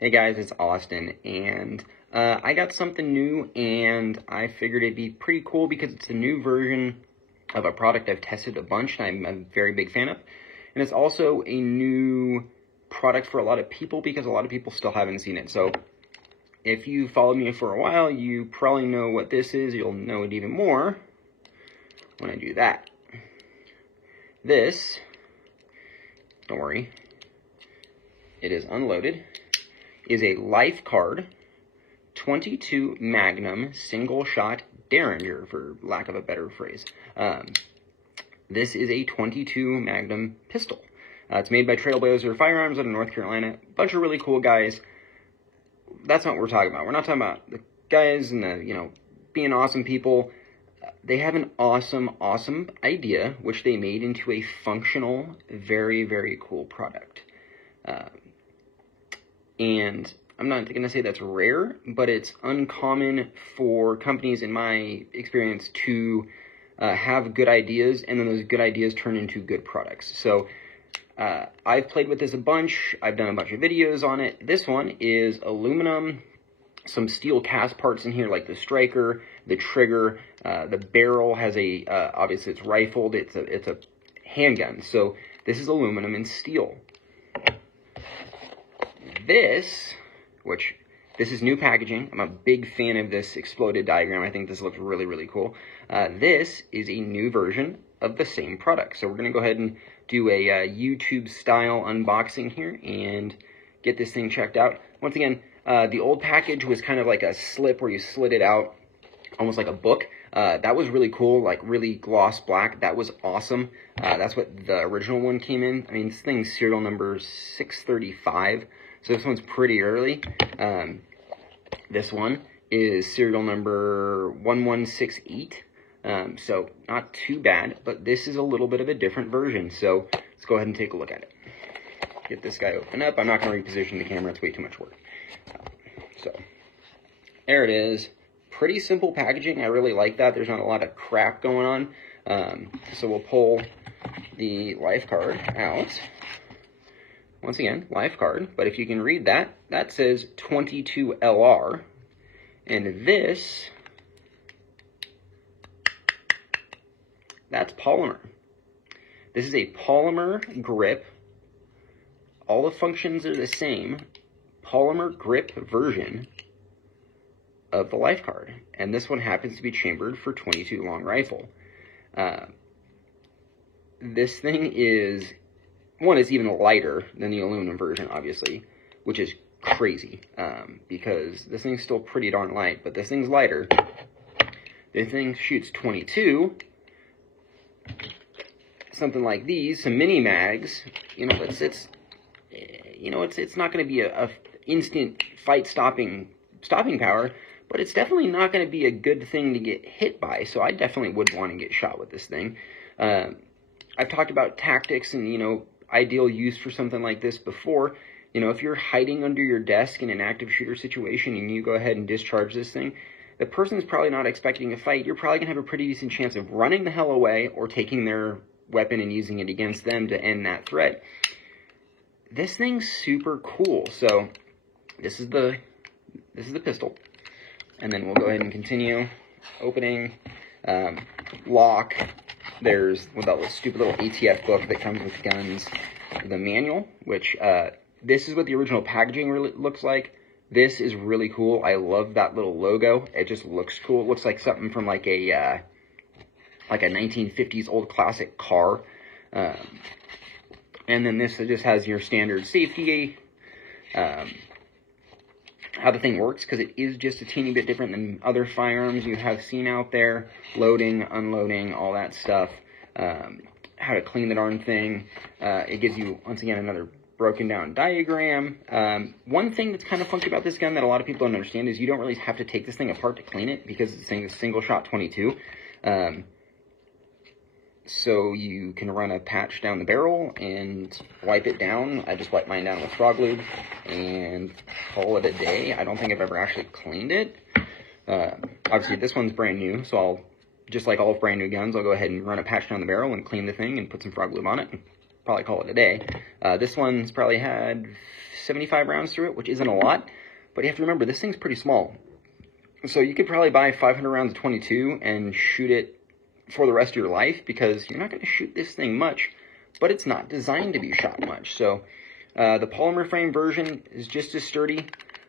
Hey guys, it's Austin, and I got something new, and I figured it'd be pretty cool because it's a new version of a product I've tested a bunch, and I'm a very big fan of. And it's also a new product for a lot of people because a lot of people still haven't seen it. So if you followed me for a while, you probably know what this is. You'll know it even more when I do that. This, don't worry, it is unloaded, is a LifeCard 22 Magnum single shot Derringer, for lack of a better phrase. This is a 22 Magnum pistol. It's made by Trailblazer Firearms out of North Carolina. A bunch of really cool guys. That's not what we're talking about. We're not talking about the guys and the, being awesome people. They have an awesome idea, which they made into a functional, very, very cool product. And I'm not going to say that's rare, but it's uncommon for companies, in my experience, to have good ideas, and then those good ideas turn into good products. So I've played with this a bunch. I've done a bunch of videos on it. This one is aluminum, some steel cast parts in here, like the striker, the trigger, the barrel has a, obviously it's rifled, it's a handgun. So this is aluminum and steel. This is new packaging. I'm a big fan of this exploded diagram. I think this looks really, really cool. This is a new version of the same product. So we're going to go ahead and do a YouTube-style unboxing here and get this thing checked out. Once again, the old package was kind of like a slip where you slid it out, almost like a book. That was really cool, like really gloss black. That was awesome. That's what the original one came in. I mean, this thing's serial number 635. So this one's pretty early. This one is serial number 1168. So not too bad, but this is a little bit of a different version. So let's go ahead and take a look at it. Get this guy open up. I'm not going to reposition the camera. It's way too much work. So there it is. Pretty simple packaging. I really like that. There's not a lot of crap going on. So we'll pull the LifeCard out. Once again, LifeCard, but if you can read that, that says 22LR, and this, that's polymer. This is a polymer grip. All the functions are the same. Polymer grip version of the LifeCard, and this one happens to be chambered for 22 long rifle. This thing is... One is even lighter than the aluminum version, obviously, which is crazy, because this thing's still pretty darn light, but this thing's lighter. This thing shoots 22. Something like these, some mini mags. It's not going to be a instant fight stopping power, but it's definitely not going to be a good thing to get hit by. So I definitely would want to get shot with this thing. I've talked about tactics and ideal use for something like this before. If you're hiding under your desk in an active shooter situation and you go ahead and discharge this thing, the person's probably not expecting a fight. You're probably gonna have a pretty decent chance of running the hell away or taking their weapon and using it against them to end that threat. This thing's super cool. So this is the pistol, and then we'll go ahead and continue opening, lock. There's that stupid little ATF book that comes with guns. The manual, which this is what the original packaging really looks like. This is really cool. I love that little logo. It just looks cool. It looks like something from like a 1950s old classic car. And then this just has your standard safety. How the thing works, because it is just a teeny bit different than other firearms you have seen out there. Loading, unloading, all that stuff. How to clean the darn thing. It gives you, once again, another broken down diagram. One thing that's kind of funky about this gun that a lot of people don't understand is you don't really have to take this thing apart to clean it, because this thing is single shot 22. So you can run a patch down the barrel and wipe it down. I just wipe mine down with frog lube and call it a day. I don't think I've ever actually cleaned it. Obviously, this one's brand new, so I'll, just like all brand new guns, I'll go ahead and run a patch down the barrel and clean the thing and put some frog lube on it. And probably call it a day. This one's probably had 75 rounds through it, which isn't a lot, but you have to remember, this thing's pretty small. So you could probably buy 500 rounds of 22 and shoot it for the rest of your life, because you're not going to shoot this thing much, but it's not designed to be shot much. So the polymer frame version is just as sturdy.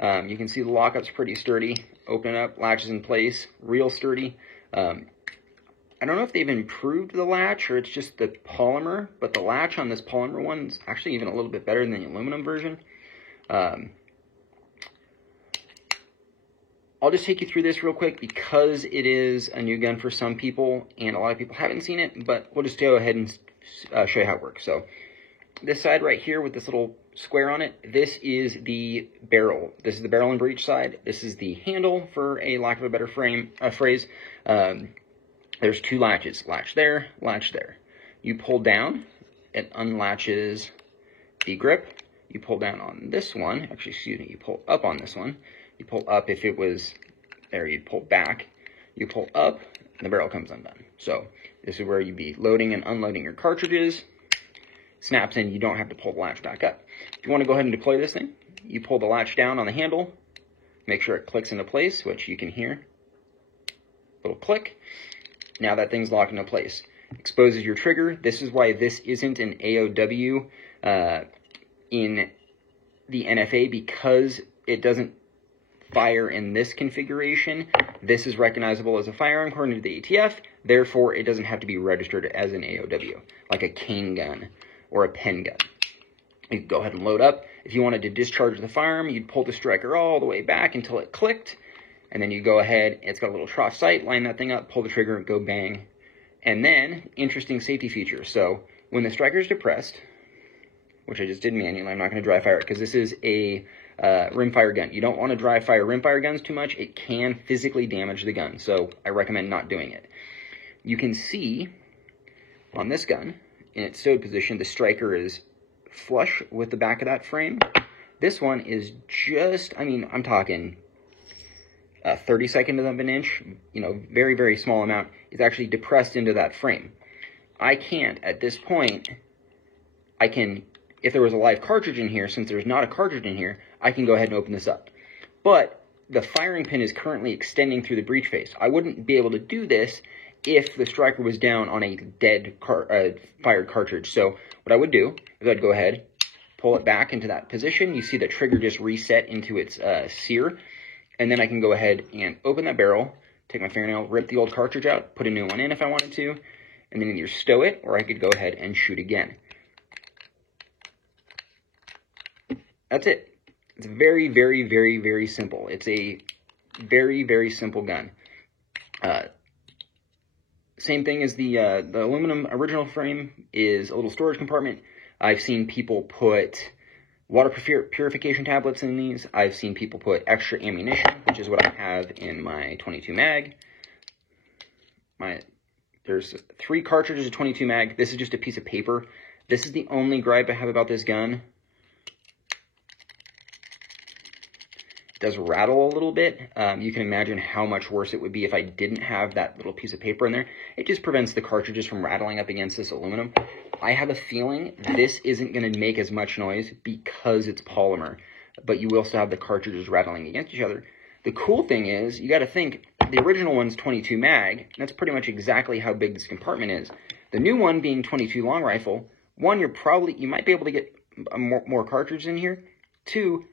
You can see the lockup's pretty sturdy. Open up, latches in place, real sturdy. I don't know if they've improved the latch or it's just the polymer, but the latch on this polymer one is actually even a little bit better than the aluminum version. I'll just take you through this real quick because it is a new gun for some people and a lot of people haven't seen it, but we'll just go ahead and show you how it works. So this side right here with this little square on it, this is the barrel. This is the barrel and breech side. This is the handle, for a lack of a better phrase. There's two latches, latch there, latch there. You pull down, it unlatches the grip. You pull down on this one, actually, excuse me, you pull up on this one. You pull up if it was there, you'd pull back. You pull up, and the barrel comes undone. So this is where you'd be loading and unloading your cartridges. Snaps in, you don't have to pull the latch back up. If you want to go ahead and deploy this thing, you pull the latch down on the handle, make sure it clicks into place, which you can hear. Little click. Now that thing's locked into place. Exposes your trigger. This is why this isn't an AOW in the NFA, because it doesn't fire in this configuration. This is recognizable as a firearm according to the ATF, therefore it doesn't have to be registered as an AOW, like a cane gun or a pen gun. You can go ahead and load up. If you wanted to discharge the firearm, you'd pull the striker all the way back until it clicked, and then you go ahead, it's got a little trough sight, line that thing up, pull the trigger, and go bang. And then, interesting safety feature. So when the striker is depressed, which I just did manually, I'm not going to dry fire it because this is a rimfire gun. You don't want to dry fire rimfire guns too much. It can physically damage the gun, so I recommend not doing it. You can see on this gun, in its stowed position, the striker is flush with the back of that frame. This one is just, I mean, I'm talking a 32nd of an inch, you know, very, very small amount, is actually depressed into that frame. I can't, at this point, I can, if there was a live cartridge in here, since there's not a cartridge in here, I can go ahead and open this up. But the firing pin is currently extending through the breech face. I wouldn't be able to do this if the striker was down on a dead fired cartridge. So what I would do is I'd go ahead, pull it back into that position. You see the trigger just reset into its sear. And then I can go ahead and open that barrel, take my fingernail, rip the old cartridge out, put a new one in if I wanted to, and then either stow it or I could go ahead and shoot again. That's it. It's very, very, very, very simple. It's a very, very simple gun. Same thing as the aluminum original frame is a little storage compartment. I've seen people put water purification tablets in these. I've seen people put extra ammunition, which is what I have in my 22 mag. There's 3 cartridges of 22 mag. This is just a piece of paper. This is the only gripe I have about this gun. It does rattle a little bit. You can imagine how much worse it would be if I didn't have that little piece of paper in there. It just prevents the cartridges from rattling up against this aluminum. I have a feeling this isn't going to make as much noise because it's polymer, but you will still have the cartridges rattling against each other. The cool thing is, you got to think, the original one's 22 mag. That's pretty much exactly how big this compartment is. The new one being 22 long rifle, one, you might be able to get more cartridges in here. 2,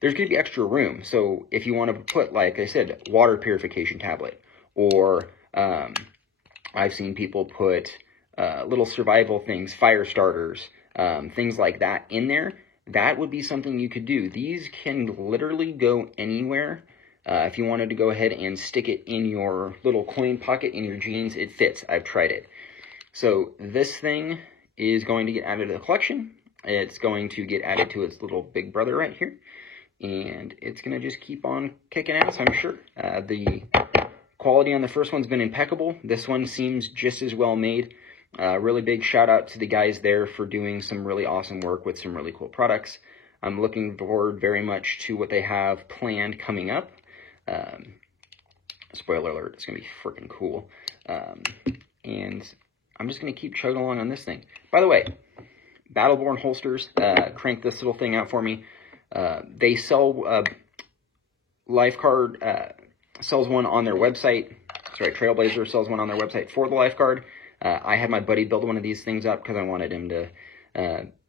there's going to be extra room. So if you want to put, like I said, water purification tablet, or I've seen people put little survival things, fire starters, things like that in there, that would be something you could do. These can literally go anywhere. If you wanted to go ahead and stick it in your little coin pocket in your jeans, it fits. I've tried it. So this thing is going to get added to the collection. It's going to get added to its little big brother right here. And it's going to just keep on kicking ass, I'm sure. The quality on the first one's been impeccable. This one seems just as well made. Really big shout out to the guys there for doing some really awesome work with some really cool products. I'm looking forward very much to what they have planned coming up. Spoiler alert, it's going to be freaking cool. And I'm just going to keep chugging along on this thing. By the way, Battleborn holsters, crank this little thing out for me. They sell LifeGuard sells one on their website. That's right, Trailblazer sells one on their website for the LifeGuard. I had my buddy build one of these things up because I wanted him to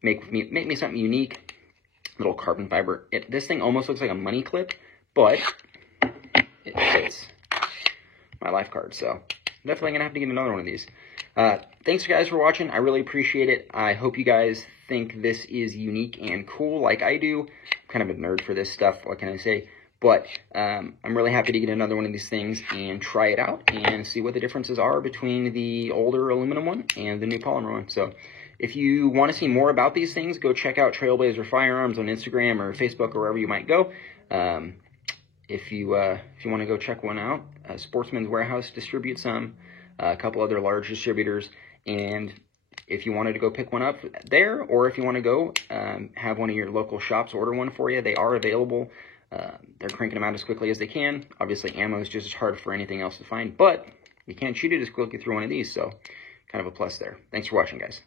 make me something unique. Little carbon fiber. This thing almost looks like a money clip, but it fits my LifeGuard. So definitely gonna have to get another one of these. Thanks guys for watching. I really appreciate it. I hope you guys think this is unique and cool like I do. I'm kind of a nerd for this stuff. What can I say? But I'm really happy to get another one of these things and try it out and see what the differences are between the older aluminum one and the new polymer one. So if you want to see more about these things, go check out Trailblazer Firearms on Instagram or Facebook or wherever you might go. If you want to go check one out, Sportsman's Warehouse distributes some, a couple other large distributors, and if you wanted to go pick one up there, or if you want to go have one of your local shops order one for you, they are available. They're cranking them out as quickly as they can. Obviously, ammo is just as hard for anything else to find, but you can't shoot it as quickly through one of these, so kind of a plus there. Thanks for watching, guys.